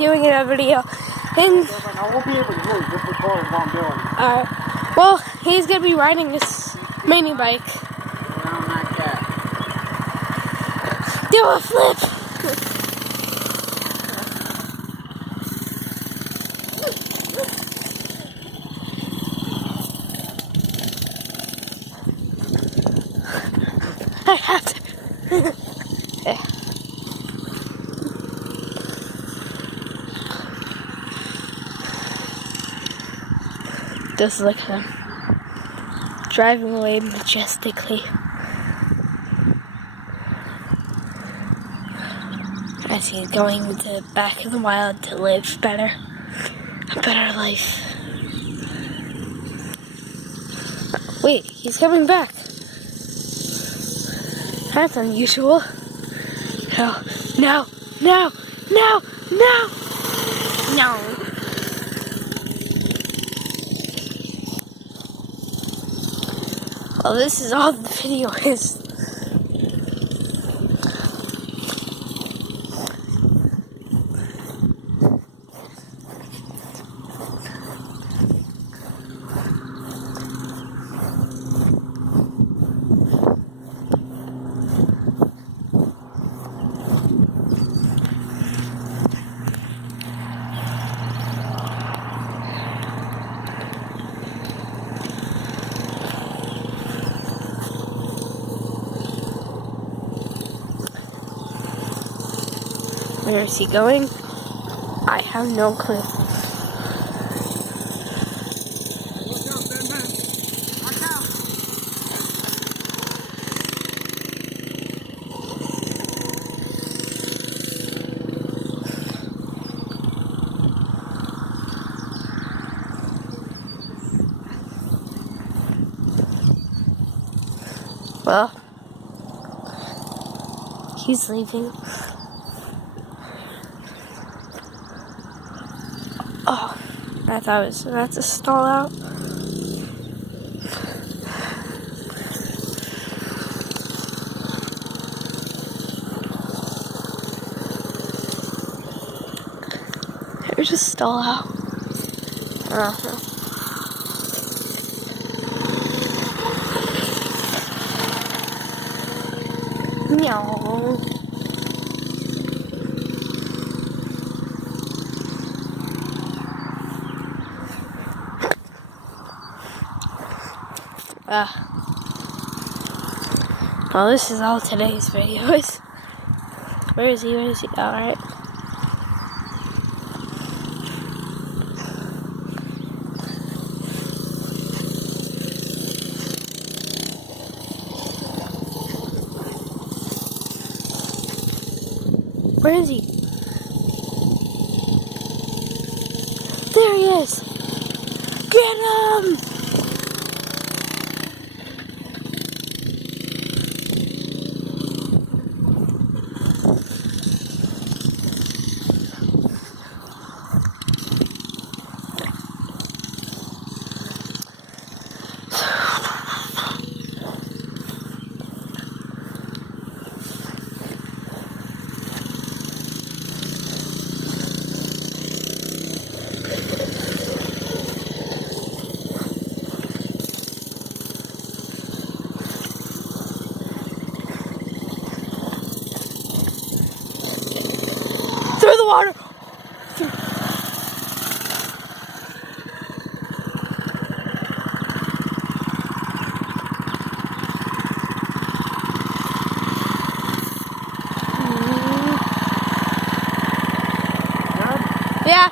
doing a video. And I won't be able to really just record what I'm doing. well, he's gonna be riding this mini bike. Around like that. Do a flip! I have to. Yeah. Just look at him driving away majestically as he's going to the back of the wild to live a better life. Wait, he's coming back. That's unusual. No. Well, this is all the video is. Where is he going? I have no clue. Well, he's leaving. Oh, I thought it was about to stall out. Or just stall out. Meow. Well, this is all today's videos. Where is he? Alright. Where is he? There he is! Get him! Through the water! Yeah.